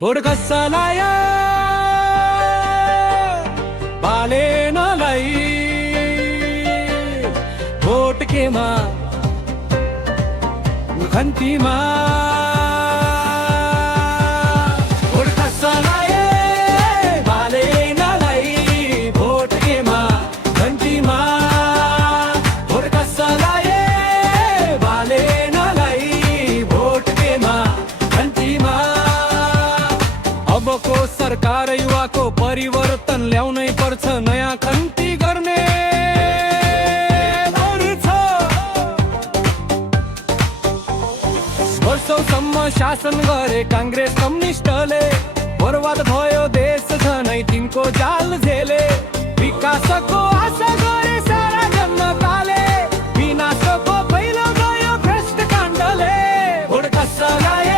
भोट कसलाई बालेनलाई भोट केमा खन्तीमा भोट कसलाई बालेनलाई भोट केमा खन्तीमा भोट कसलाई बालेनलाई भोट केमा खन्तीमा अबको सरकार युवाको परिवर्तन ल्याउनै पर्छ नयाँ खन्ती गर्ने वर्षौसम्म शासन गरे कांग्रेस कम्युनिस्टले बर्बाद भयो देश झनै तिनको जाल झेले विकासको आशा गरे सारा जनताले विनाशको पहिलो गयो भ्रष्ट काण्डले भोट कसलाई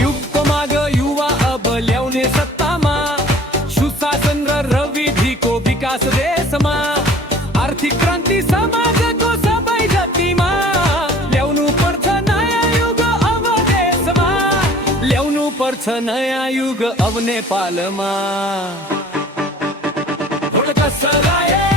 युगको माग युवा अब ल्याउने सत्तामा सुशासन र रविधिको विकास देशमा आर्थिक क्रान्ति समाजको सबै जतिमा ल्याउनु पर्छ नयाँ युग अब देशमा ल्याउनु पर्छ नयाँ युग अब नेपालमा भोट कसलाई